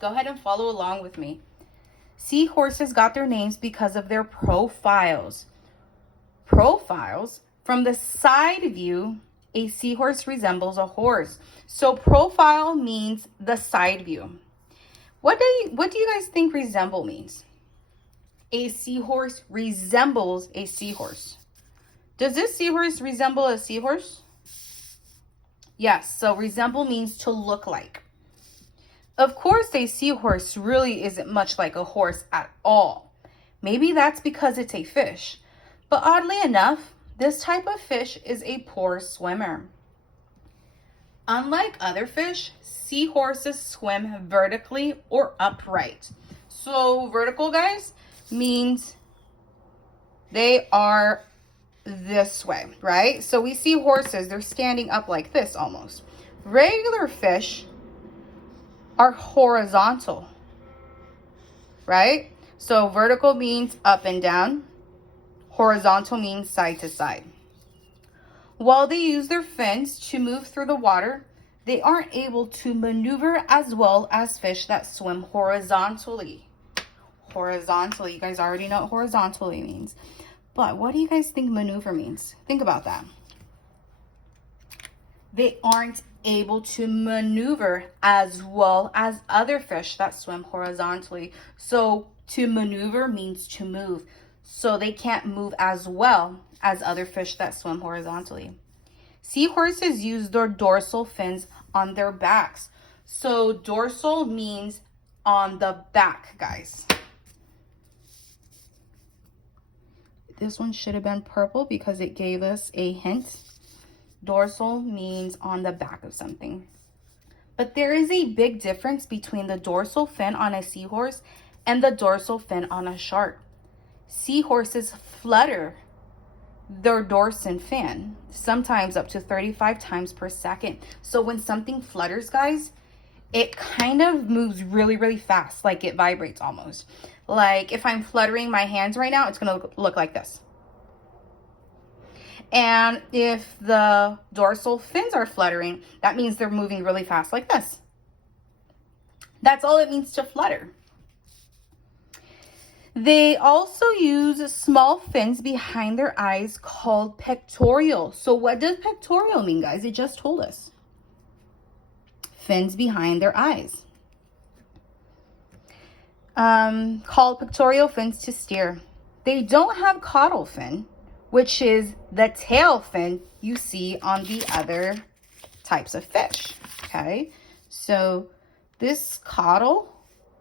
Go ahead and follow along with me. Seahorses got their names because of their profiles. Profiles, from the side view, a seahorse resembles a horse. So profile means the side view. What do you guys think resemble means? A seahorse resembles a seahorse. Does this seahorse resemble a seahorse? Yes, so resemble means to look like. Of course, a seahorse really isn't much like a horse at all. Maybe that's because it's a fish. But oddly enough, this type of fish is a poor swimmer. Unlike other fish, seahorses swim vertically or upright. So vertical, guys, means they are this way, right? So we see horses, they're standing up like this almost. Regular fish are horizontal, right? So vertical means up and down. Horizontal means side to side. While they use their fins to move through the water, they aren't able to maneuver as well as fish that swim horizontally. Horizontally, you guys already know what horizontally means. But what do you guys think maneuver means? Think about that. They aren't able to maneuver as well as other fish that swim horizontally. So to maneuver means to move. So they can't move as well as other fish that swim horizontally. Seahorses use their dorsal fins on their backs. So dorsal means on the back, guys. This one should have been purple because it gave us a hint. Dorsal means on the back of something. But there is a big difference between the dorsal fin on a seahorse and the dorsal fin on a shark. Seahorses flutter their dorsal fin, sometimes up to 35 times per second. So when something flutters, guys, it kind of moves really, really fast, like it vibrates almost. Like if I'm fluttering my hands right now, it's going to look like this. And if the dorsal fins are fluttering, that means they're moving really fast like this. That's all it means to flutter. They also use small fins behind their eyes called pectoral. So what does pectoral mean, guys? It just told us. Fins behind their eyes. Called pectoral fins to steer. They don't have caudal fin, which is the tail fin you see on the other types of fish, okay? So this caudal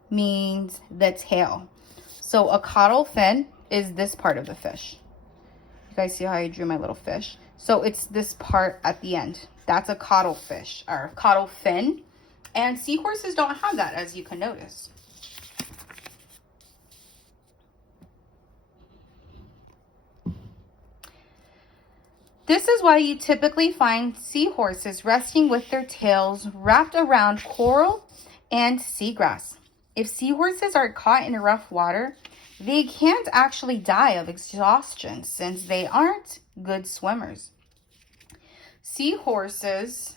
means the tail. So a caudal fin is this part of the fish. You guys see how I drew my little fish? So it's this part at the end. That's a caudal fish, or caudal fin. And seahorses don't have that, as you can notice. This is why you typically find seahorses resting with their tails wrapped around coral and seagrass. If seahorses are caught in rough water, they can't actually die of exhaustion since they aren't good swimmers. Seahorses,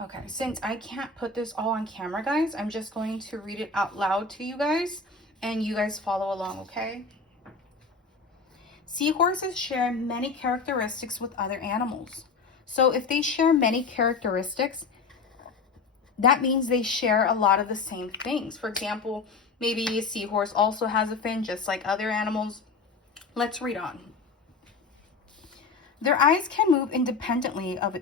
okay, since I can't put this all on camera, guys, I'm just going to read it out loud to you guys, and you guys follow along, okay? Seahorses share many characteristics with other animals. So if they share many characteristics, that means they share a lot of the same things. For example, maybe a seahorse also has a fin just like other animals. Let's read on. Their eyes can move independently of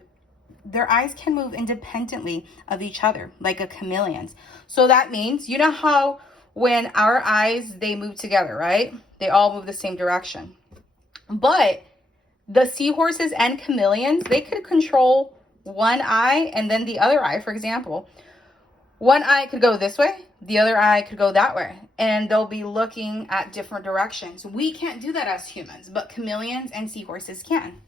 each other, like a chameleon's. So that means, you know how when our eyes, they move together, right? They all move the same direction. But the seahorses and chameleons, they could control one eye and then the other eye. For example, one eye could go this way, the other eye could go that way, and they'll be looking at different directions. We can't do that as humans, but chameleons and seahorses can.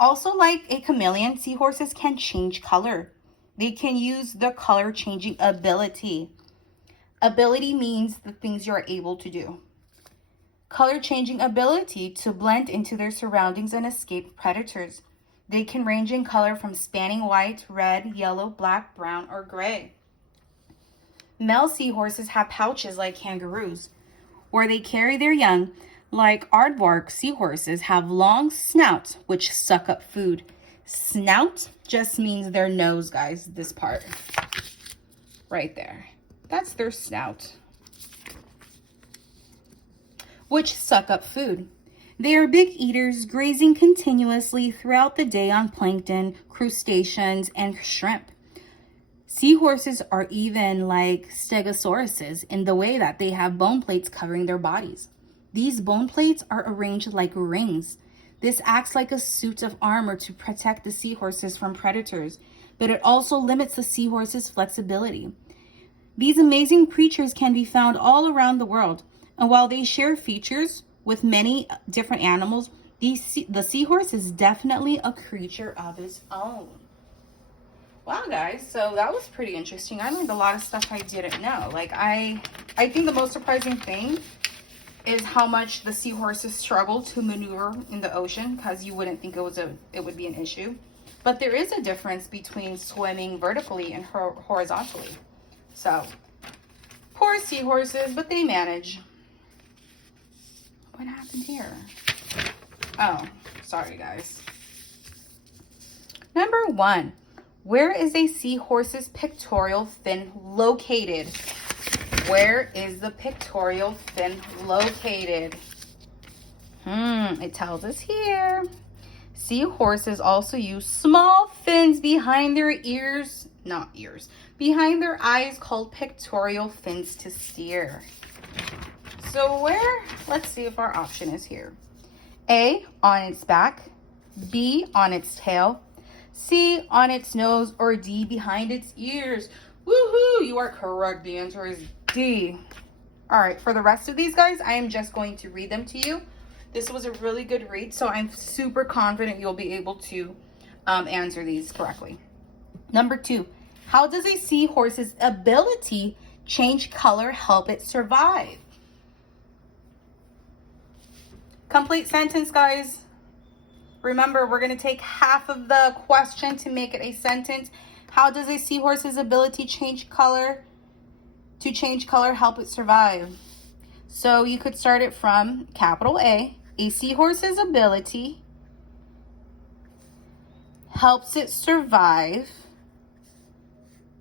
Also, like a chameleon, seahorses can change color. They can use the color changing ability. Ability means the things you're able to do. Color changing ability to blend into their surroundings and escape predators. They can range in color from spanning white, red, yellow, black, brown, or gray. Male seahorses have pouches like kangaroos, where they carry their young. Like aardvark seahorses have long snouts, which suck up food. Snout just means their nose, guys, this part. Right there. That's their snout. Which suck up food. They are big eaters, grazing continuously throughout the day on plankton, crustaceans, and shrimp. Seahorses are even like stegosauruses in the way that they have bone plates covering their bodies. These bone plates are arranged like rings. This acts like a suit of armor to protect the seahorses from predators, but it also limits the seahorse's flexibility. These amazing creatures can be found all around the world, and while they share features with many different animals, the seahorse is definitely a creature of its own. Wow, guys, so that was pretty interesting. I learned a lot of stuff I didn't know. Like, I think the most surprising thing is how much the seahorses struggle to maneuver in the ocean, because you wouldn't think it would be an issue. But there is a difference between swimming vertically and horizontally. So, poor seahorses, but they manage. What happened here? Oh, sorry, guys. Number 1. Where is a seahorse's pectoral fin located? Where is the pectoral fin located? It tells us here. Seahorses also use small fins behind their behind their eyes called pectoral fins to steer. So where? Let's see if our option is here. A, on its back. B, on its tail. C, on its nose. Or D, behind its ears. Woohoo! You are correct. The answer is D. All right, for the rest of these, guys, I am just going to read them to you. This was a really good read, so I'm super confident you'll be able to answer these correctly. Number 2, how does a seahorse's ability change color help it survive? Complete sentence, guys. Remember, we're going to take half of the question to make it a sentence. How does a seahorse's ability change color help it survive? So you could start it from capital A. A seahorse's ability helps it survive.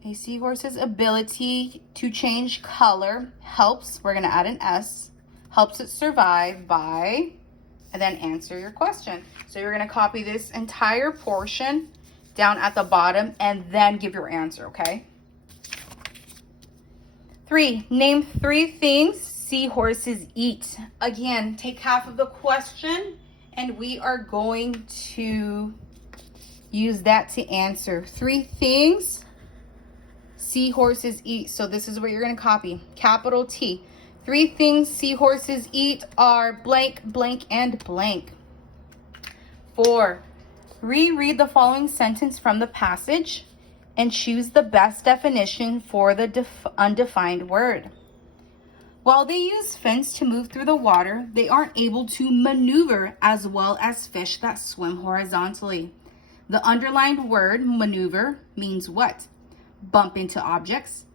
A seahorse's ability to change color helps, we're going to add an S, helps it survive by, and then answer your question. So you're going to copy this entire portion down at the bottom and then give your answer, okay? 3, name 3 things seahorses eat. Again, take half of the question and we are going to use that to answer. 3 things seahorses eat. So this is what you're going to copy. Capital T. 3 things seahorses eat are blank, blank, and blank. 4, reread the following sentence from the passage and choose the best definition for the undefined word. While they use fins to move through the water, they aren't able to maneuver as well as fish that swim horizontally. The underlined word maneuver means what? Bump into objects.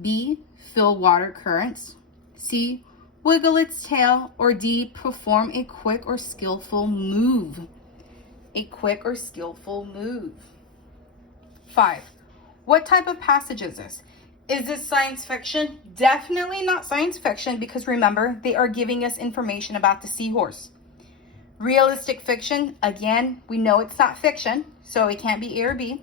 B, fill water currents. C, wiggle its tail. Or D, perform a quick or skillful move. A quick or skillful move. 5, what type of passage is this? Is this science fiction? Definitely not science fiction, because remember, they are giving us information about the seahorse. Realistic fiction, again, we know it's not fiction, so it can't be A or B.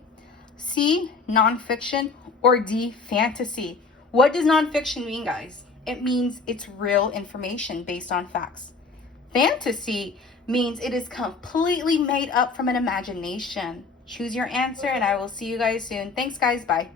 C, nonfiction. Or D, fantasy. What does nonfiction mean, guys? It means it's real information based on facts. Fantasy means it is completely made up from an imagination. Choose your answer, and I will see you guys soon. Thanks, guys. Bye.